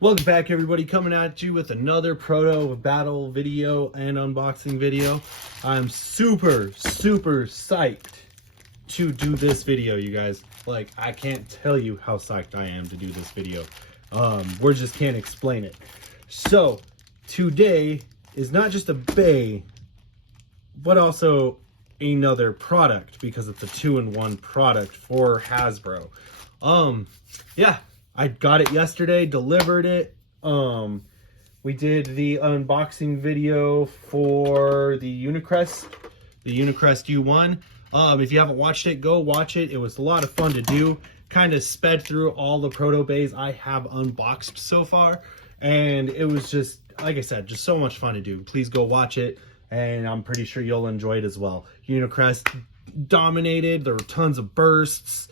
Welcome back, everybody, coming at you with another proto battle video and unboxing video. I'm super psyched to do this video, you guys. Like, I can't tell you how psyched I am to do this video. Words just can't explain it. So today is not just a Bey, but also another product, because it's a 2-in-1 product for Hasbro. Yeah, I got it yesterday, delivered it. We did the unboxing video for the Unicrest U1. If you haven't watched it, go watch it. It was a lot of fun to do. Kind of sped through all the proto Beys I have unboxed so far, and it was just, like I said, just so much fun to do. Please go watch it, and I'm pretty sure you'll enjoy it as well. Unicrest dominated. There were tons of bursts.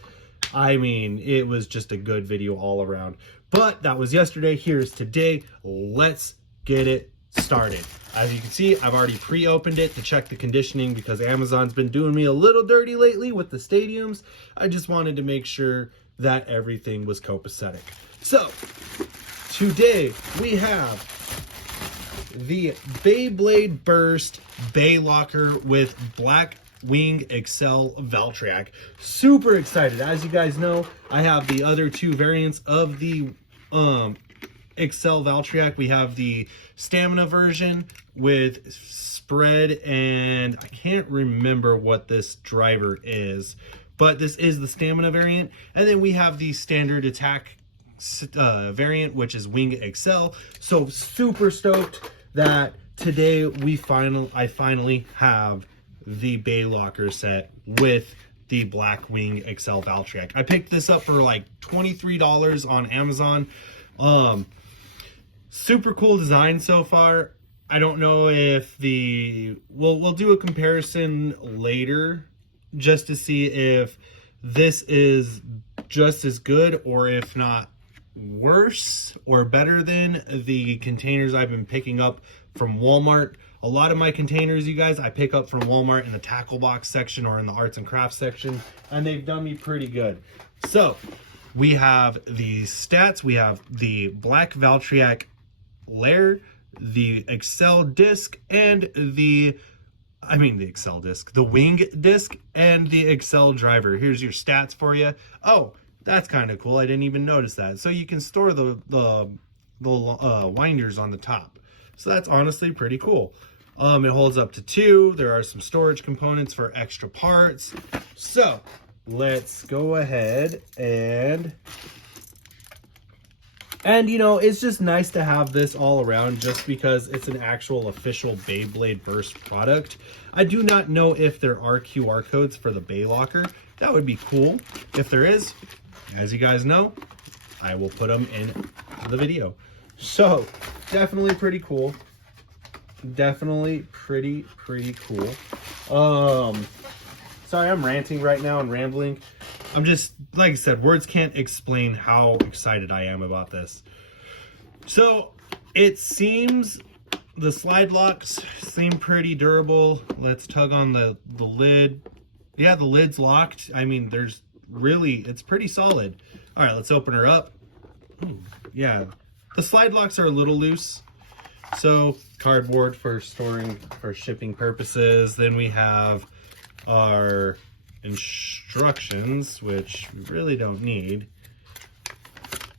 I mean, it was just a good video all around. But that was yesterday. Here's today. Let's get it started. As you can see, I've already pre-opened it to check the conditioning because Amazon's been doing me a little dirty lately with the stadiums. I just wanted to make sure that everything was copacetic. So today we have the Beyblade Burst Beylocker with Black Wing Excel Valtryek. Super excited. As you guys know, I have the other two variants of the Excel Valtryek. We have the stamina version with spread, and I can't remember what this driver is, but this is the stamina variant. And then we have the standard attack variant, which is Wing Excel. So super stoked that today I finally have the Beylocker set with the Black Wing Excel Valtryek. I picked this up for like $23 on Amazon. Super cool design so far. I don't know if we'll do a comparison later just to see if this is just as good, or if not worse or better than the containers I've been picking up from Walmart. A lot of my containers, you guys, I pick up from Walmart in the tackle box section or in the arts and crafts section, and they've done me pretty good. So we have the stats. We have the Black Valtryek layer, the Excel disc, and the Excel disc, the Wing disc, and the Excel driver. Here's your stats for you. Oh, that's kind of cool. I didn't even notice that. So you can store the winders on the top. So that's honestly pretty cool. It holds up to 2. There are some storage components for extra parts. So let's go ahead and you know, it's just nice to have this all around just because it's an actual official Beyblade Burst product. I do not know if there are QR codes for the Beylocker. That would be cool. If there is, as you guys know, I will put them in the video. So definitely pretty cool. Definitely pretty cool. Sorry, I'm ranting right now and rambling. I'm just, like I said, words can't explain how excited I am about this. So it seems the slide locks seem pretty durable. Let's tug on the lid. Yeah, the lid's locked. I mean, it's pretty solid. All right, let's open her up. Ooh, yeah, the slide locks are a little loose. So cardboard for storing, for shipping purposes. Then we have our instructions, which we really don't need.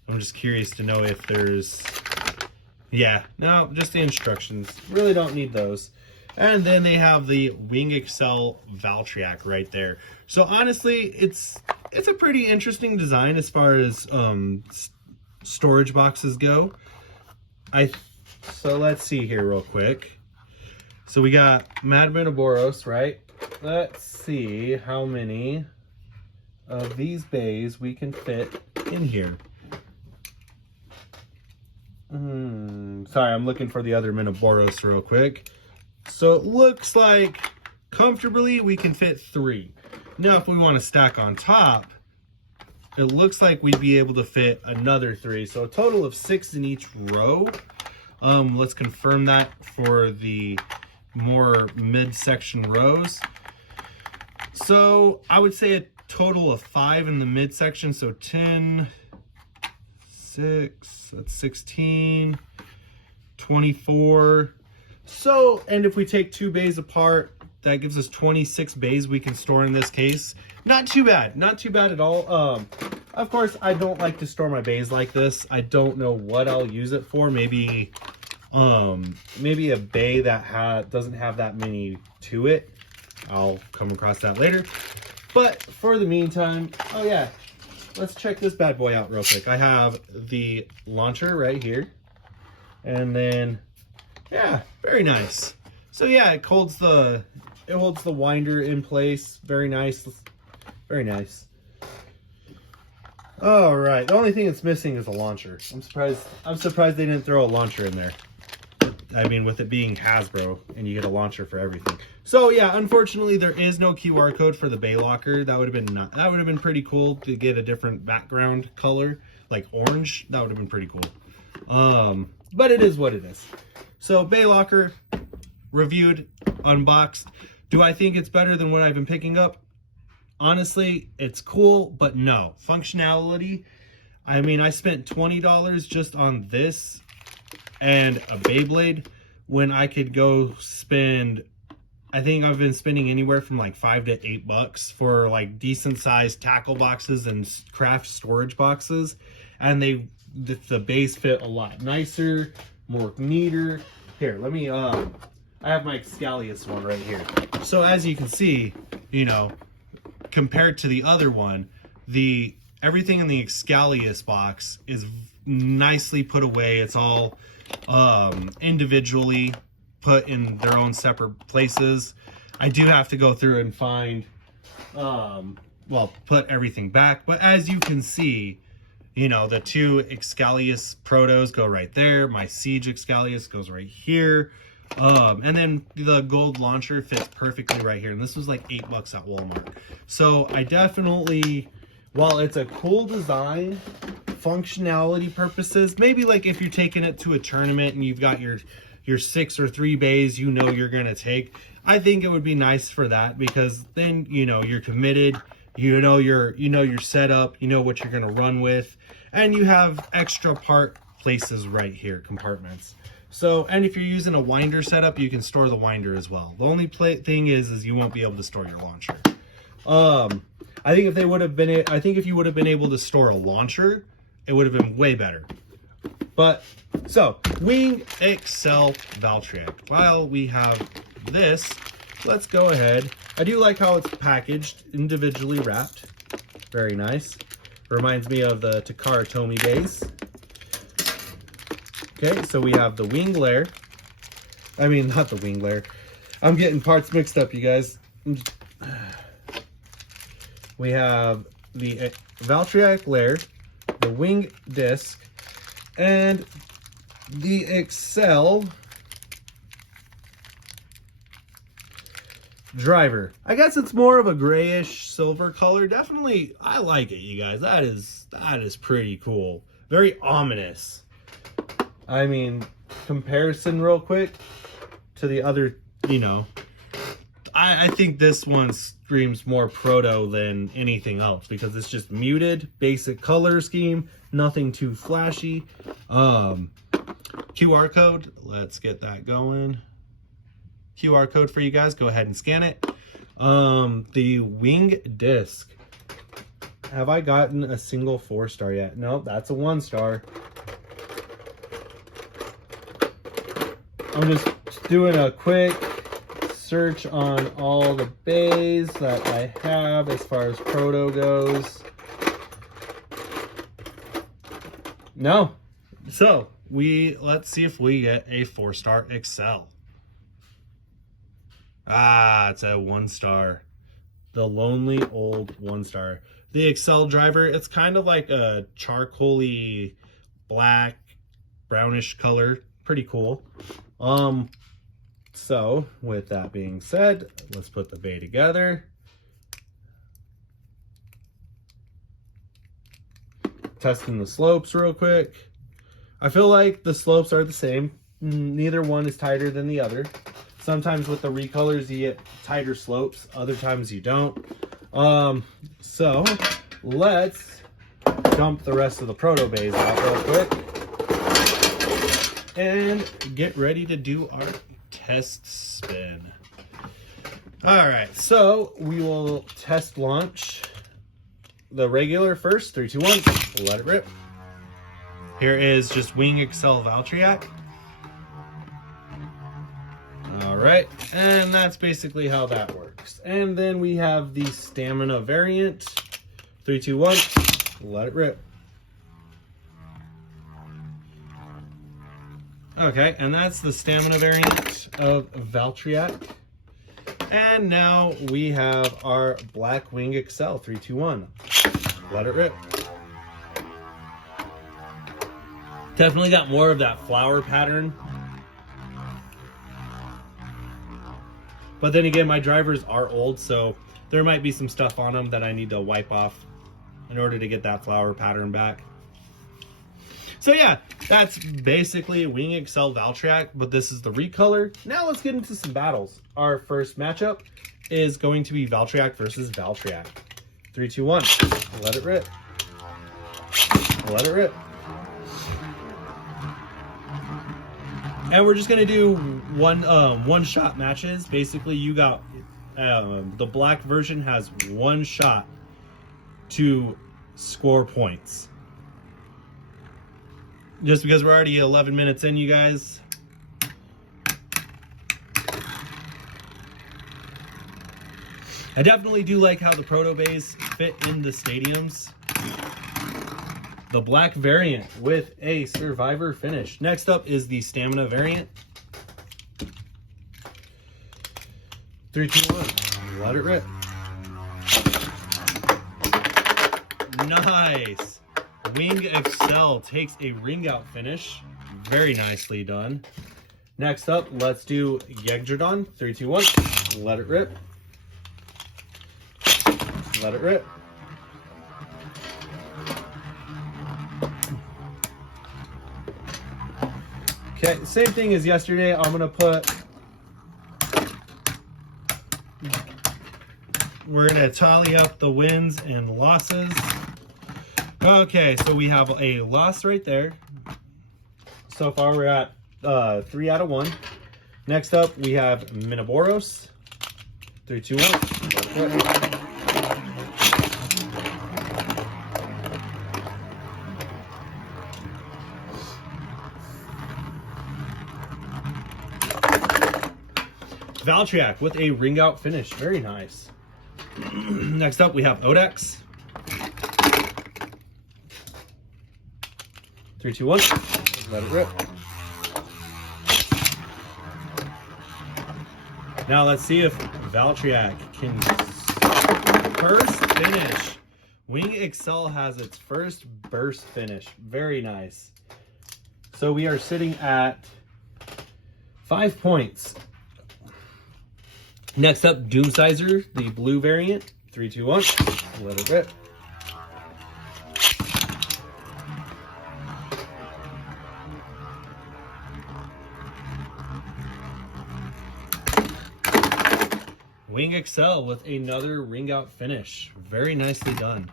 I'm just curious to know if there's, yeah, no, just the instructions. Really don't need those. And then they have the Wing Excel Valtryek right there. So honestly, it's a pretty interesting design as far as storage boxes go. So let's see here real quick. So we got Madman Ouroboros, right? Let's see how many of these Beys we can fit in here. Sorry, I'm looking for the other Ouroboros real quick. So it looks like comfortably we can fit 3. Now, if we want to stack on top, it looks like we'd be able to fit another 3. So a total of 6 in each row. Let's confirm that for the more midsection rows. So I would say a total of 5 in the midsection. So 10, 6, that's 16, 24. So, and if we take 2 bays apart, that gives us 26 bays we can store in this case. Not too bad, not too bad at all. Of course, I don't like to store my bays like this. I don't know what I'll use it for. Maybe a bay that doesn't have that many to it. I'll come across that later. But for the meantime, oh yeah, let's check this bad boy out real quick. I have the launcher right here, and then yeah, very nice. So yeah, it holds the winder in place. Very nice, very nice. All right, the only thing that's missing is a launcher. I'm surprised they didn't throw a launcher in there. I mean, with it being Hasbro and you get a launcher for everything. So yeah, unfortunately there is no QR code for the Beylocker. That would have been pretty cool to get a different background color, like orange. That would have been pretty cool. But it is what it is. So Beylocker reviewed, unboxed. Do I think it's better than what I've been picking up? Honestly, it's cool, but no. Functionality, I mean, I spent $20 just on this and a Beyblade when I could go spend, I think I've been spending anywhere from like $5 to $8 for like decent sized tackle boxes and craft storage boxes. And the bays fit a lot nicer, more neater. Here, let me, I have my Excalius one right here. So as you can see, you know, compared to the other one, everything in the Excalius box is nicely put away. It's all individually put in their own separate places. I do have to go through and find, well, put everything back. But as you can see, you know, the 2 Excalius Protos go right there. My Siege Excalius goes right here. And then the gold launcher fits perfectly right here. And this was like $8 at Walmart. So I definitely, while it's a cool design, functionality purposes, maybe like if you're taking it to a tournament and you've got your 6 or 3 bays you know you're gonna take, I think it would be nice for that, because then you know you're committed, you know your setup, you know what you're gonna run with, and you have extra part places right here, compartments. So, and if you're using a winder setup, you can store the winder as well. The only thing is you won't be able to store your launcher. I think if you would have been able to store a launcher, it would have been way better. But, so, Wing Excel Valtryek. While we have this, let's go ahead. I do like how it's packaged, individually wrapped. Very nice. Reminds me of the Takara Tomy base. Okay, so we have the wing layer. I mean, not the wing layer. I'm getting parts mixed up, you guys. We have the Valtryek layer, the wing disc, and the Excel driver. I guess it's more of a grayish silver color. Definitely, I like it, you guys. That is pretty cool. Very ominous. I mean, comparison real quick to the other, you know, I think this one screams more proto than anything else, because it's just muted, basic color scheme, nothing too flashy. QR code, let's get that going. QR code for you guys, go ahead and scan it. The wing disc. Have I gotten a single 4-star yet? No, that's a 1-star. I'm just doing a quick search on all the bays that I have as far as proto goes. No. So let's see if we get a 4-star Excel. Ah, it's a 1-star. The lonely old 1-star. The Excel driver, it's kind of like a charcoaly black, brownish color. Pretty cool. So with that being said, let's put the bay together. Testing the slopes real quick. I feel like the slopes are the same. Neither one is tighter than the other. Sometimes with the recolors you get tighter slopes, other times you don't. So let's dump the rest of the proto bays out real quick and get ready to do our test spin. All right, so we will test launch the regular first. 3, 2, 1, let it rip. Here is just Wing Excel Valtryek. All right, and that's basically how that works. And then we have the Stamina variant. 3, 2, 1, let it rip. Okay, and that's the Stamina variant of Valtryek. And now we have our Black Wing Excel. 3, 2, 1, let it rip. Definitely got more of that flower pattern. But then again, my drivers are old, so there might be some stuff on them that I need to wipe off in order to get that flower pattern back. So yeah, that's basically Wing Excel Valtryek, but this is the recolor. Now let's get into some battles. Our first matchup is going to be Valtryek versus Valtryek. 3, 2, 1, let it rip. Let it rip. And we're just gonna do one shot matches. Basically, you got the black version has one shot to score points. Just because we're already 11 minutes in, you guys. I definitely do like how the proto bays fit in the stadiums. The black variant with a survivor finish. Next up is the Stamina variant. 3, 2, 1, let it rip. Nice. Wing Excel takes a ring out finish. Very nicely done. Next up, let's do Yegdradon. 3, 2, 1, let it rip. Let it rip. Okay, same thing as yesterday. We're gonna tally up the wins and losses. Okay, so we have a loss right there. So far we're at 3 out of 1. Next up we have Minoboros. 3, 2, 1. Valtryek with a ring out finish. Very nice. Next up we have Odex. 3, 2, 1. Let it rip. Now let's see if Valtryek can first finish. Wing Excel has its first burst finish. Very nice. So we are sitting at 5 points. Next up, Doomsizer, the blue variant. 3, 2, 1. Let it rip. Wing Excel with another ring out finish. Very nicely done.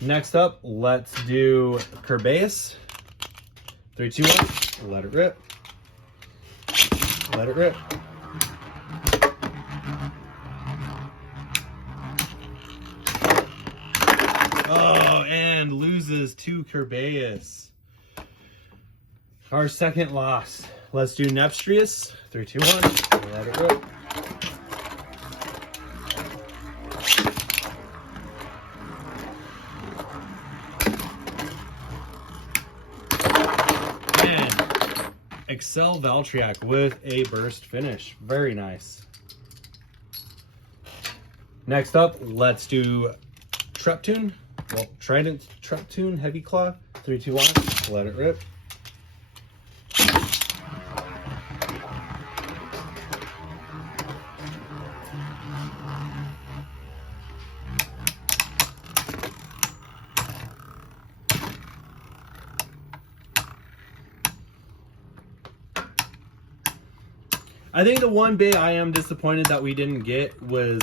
Next up, let's do Kerbeus. 3, 2, 1. Let it rip. Let it rip. Oh, and loses to Kerbeus. Our second loss. Let's do Nepstrius. 3, 2, 1. Let it rip. And Excel Valtryek with a burst finish. Very nice. Next up, let's do Treptune. Well, Trident Treptune Heavy Claw. 3, 2, 1. Let it rip. I think the one bay I am disappointed that we didn't get was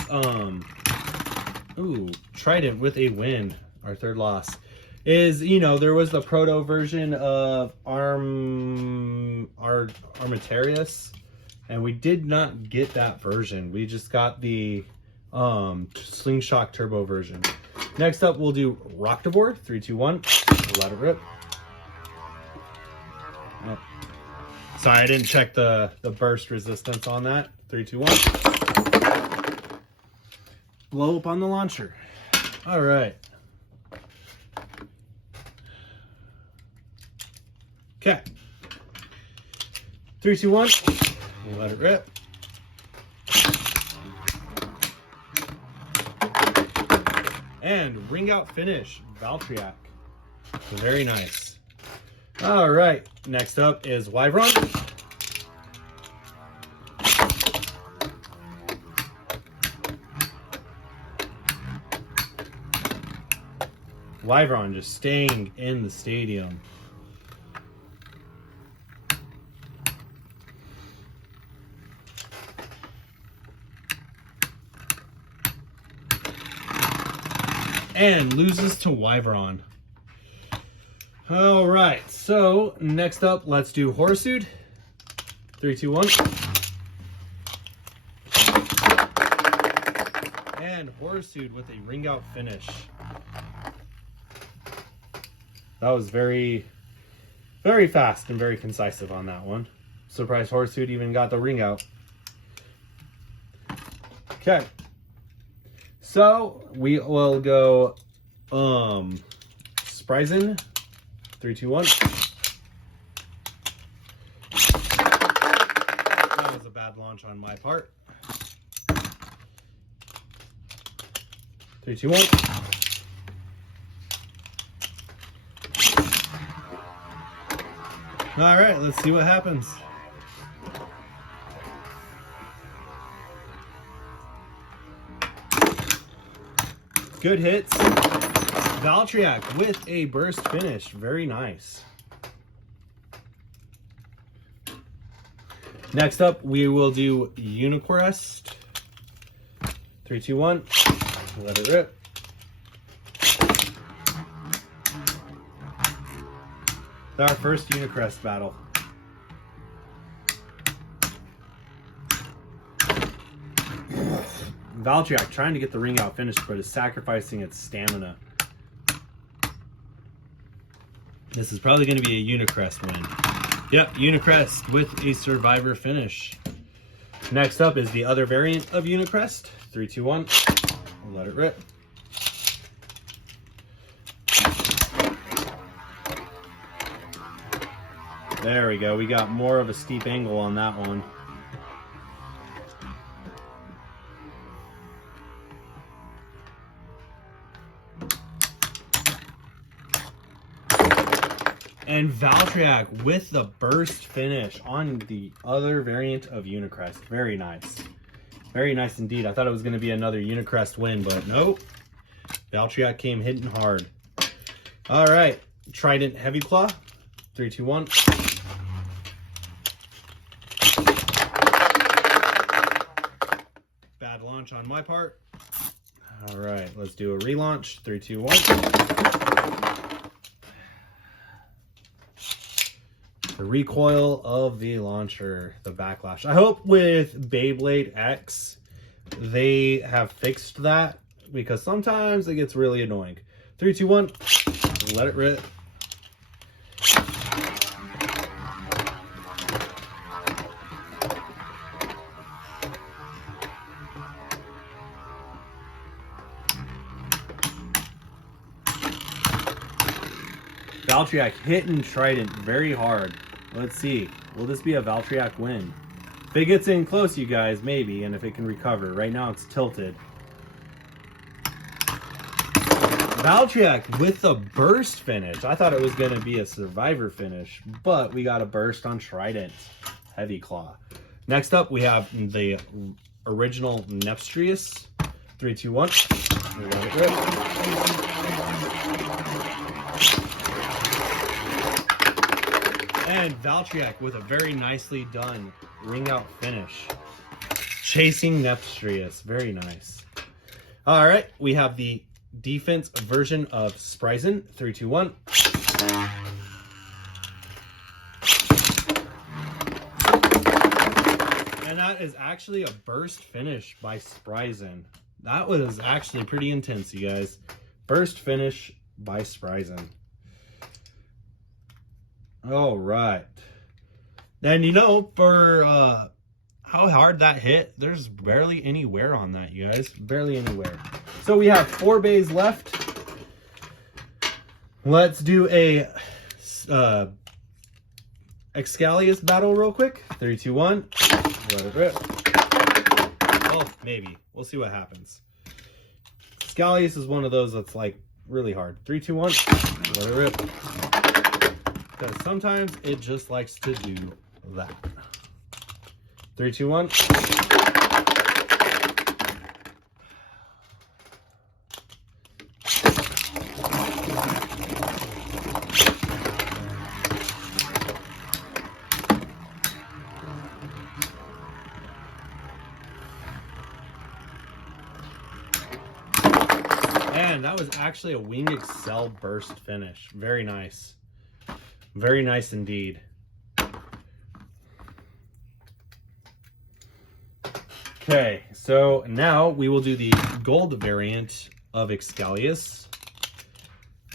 Trident with a win, our third loss. is, you know, there was the proto version of Armaterius, and we did not get that version. We just got the Slingshot Turbo version. Next up, we'll do Rocktavor. 3, 2, 1. Let it rip. Oh. Sorry, I didn't check the burst resistance on that. 3, 2, 1. Blow up on the launcher. All right. Okay. 3, 2, 1. Let it rip. And ring out finish, Valtryek. Very nice. All right, next up is Wyvern. Wyvern just staying in the stadium. And loses to Wyvern. All right, so next up, let's do Horsued. 3, 2, 1. And Horsued with a ring out finish. That was very, very fast and very concisive on that one. Surprised Horsued even got the ring out. Okay. So we will go Spryzen. 3, 2, 1. That was a bad launch on my part. 3, 2, 1. All right, let's see what happens. Good hits. Valtryek with a burst finish. Very nice. Next up, we will do Unicrest. 3, 2, 1. Let it rip. Our first Unicrest battle. Valtryek trying to get the ring out finish, but is sacrificing its stamina. This is probably going to be a Unicrest win. Yep, Unicrest with a Survivor finish. Next up is the other variant of Unicrest. 3, 2, 1. Let it rip. There we go. We got more of a steep angle on that one. And Valtryek with the burst finish on the other variant of Unicrest. Very nice. Very nice indeed. I thought it was going to be another Unicrest win, but nope. Valtryek came hitting hard. All right. Trident Heavy Claw. 3, 2, 1. Bad launch on my part. All right. Let's do a relaunch. 3, 2, 1. The recoil of the launcher, the backlash. I hope with Beyblade X, they have fixed that, because sometimes it gets really annoying. 3, 2, 1, let it rip. Valtryek hitting Trident very hard. Let's see. Will this be a Valtryek win? If it gets in close, you guys, maybe, and if it can recover. Right now, it's tilted. Valtryek with the burst finish. I thought it was going to be a Survivor finish, but we got a burst on Trident Heavy Claw. Next up, we have the original Nepstrius. 3, 2, 1. Let it rip. And Valtryek with a very nicely done ring out finish. Chasing Nepstrius. Very nice. All right, we have the defense version of Spryzen. 3, 2, 1. And that is actually a burst finish by Spryzen. That was actually pretty intense, you guys. Burst finish by Spryzen. All right. And you know, for how hard that hit, there's barely any wear on that, you guys. Barely any wear. So we have 4 bays left. Let's do a Excalius battle real quick. 3, 2, 1. Let it rip. Oh, maybe. We'll see what happens. Excalius is one of those that's like really hard. 3, 2, 1. Let it rip. Because sometimes it just likes to do that. 3, 2, 1. And that was actually a Wing Excel burst finish. Very nice. Very nice indeed. Okay, so now we will do the gold variant of Excalius.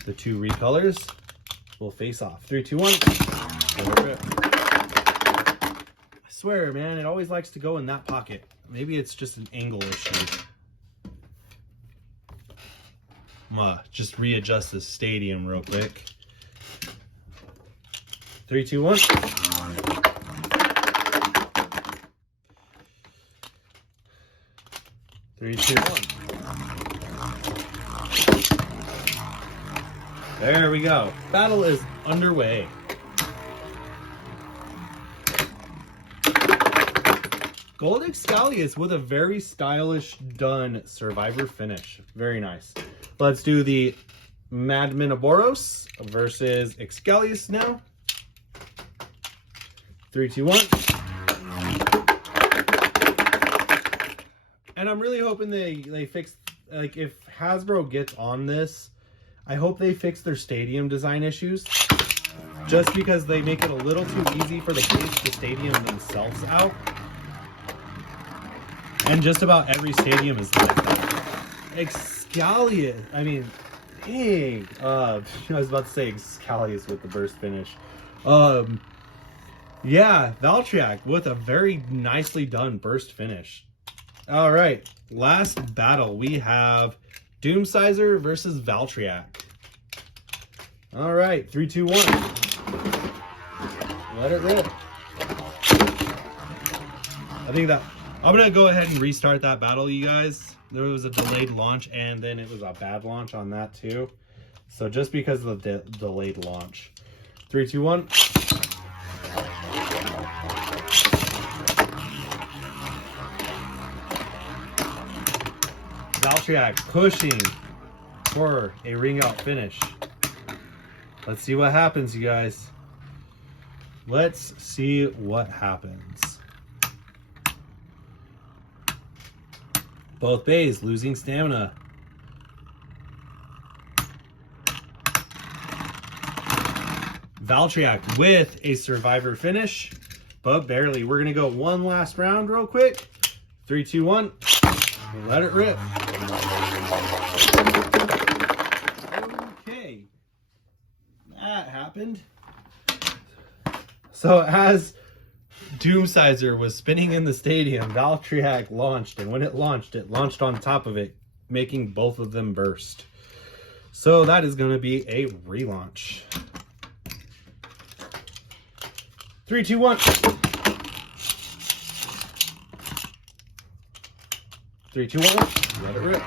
The 2 recolors will face off. 3, 2, 1. I swear, man, it always likes to go in that pocket. Maybe it's just an angle issue. I'm gonna just readjust this stadium real quick. 3, 2, 1. Three, 2, 1. There we go. Battle is underway. Gold Excalius with a very stylish done survivor finish. Very nice. Let's do the Madman Ouroboros versus Excalius now. 3, 2, 1. And I'm really hoping they fix, like, if Hasbro gets on this, I hope they fix their stadium design issues. Just because they make it a little too easy for the base to stadium themselves out. And just about every stadium is like that. Excalius, I mean, dang. I was about to say Excalius with the burst finish. Yeah, Valtryek with a very nicely done burst finish. All right, last battle. We have Doomsizer versus Valtryek. All right, 3, 2, 1. Let it rip. I think that I'm gonna go ahead and restart that battle, you guys. There was a delayed launch, and then it was a bad launch on that too. So just because of the delayed launch. 3, 2, 1. Valtryek pushing for a ring out finish. Let's see what happens, you guys. Let's see what happens. Both bays losing stamina. Valtryek with a survivor finish, but barely. We're gonna go one last round real quick. 3, 2, 1. Let it rip. Okay. That happened. So as Doomsizer was spinning in the stadium, Valtryek launched, and when it launched on top of it, making both of them burst. So that is going to be a relaunch. 3, 2, 1. 3, 2, 1. Let it rip.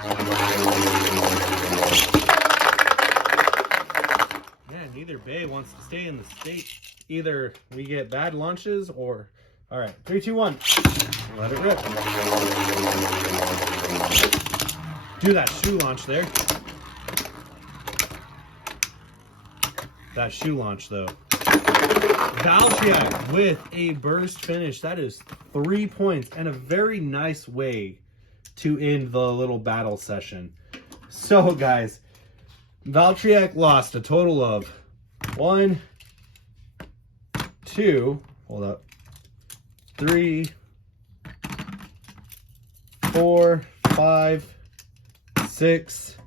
Man, neither bay wants to stay in the state. Either we get bad launches or... All right, 3, 2, 1. Let it rip. Do that shoe launch there. That shoe launch, though. Valtryek with a burst finish. That is 3 points and a very nice way to end the little battle session. So guys, Valtryek lost a total of 1, 2, hold up, 3, 4, 5, 6,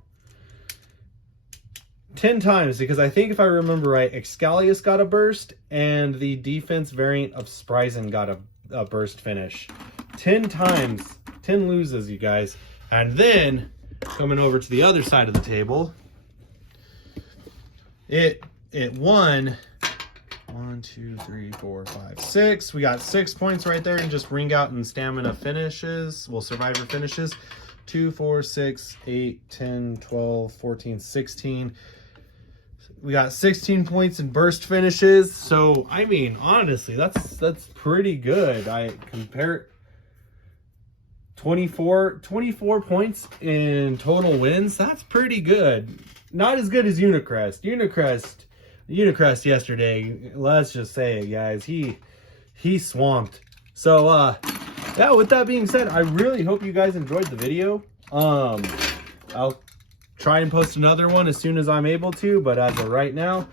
10 times, because I think if I remember right, Excalius got a burst and the defense variant of Spryzen got a burst finish. 10 times, 10 loses, you guys. And then coming over to the other side of the table, it won 1, 2, 3, 4, 5, 6. We got 6 points right there in just ring out and stamina finishes. Well, survivor finishes. 2, 4, 6, 8, 10, 12, 14, 16. We got 16 points in burst finishes. So, I mean, honestly, that's pretty good. I compare 24 points in total wins. That's pretty good. Not as good as Unicrest. Unicrest yesterday, let's just say it, guys. He swamped. So, yeah, with that being said, I really hope you guys enjoyed the video. I'll try and post another one as soon as I'm able to, but as of right now,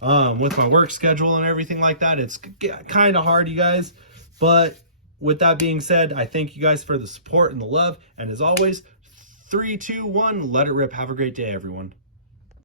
with my work schedule and everything like that, it's kind of hard, you guys. But with that being said, I thank you guys for the support and the love. And as always, 3, 2, 1, let it rip. Have a great day, everyone.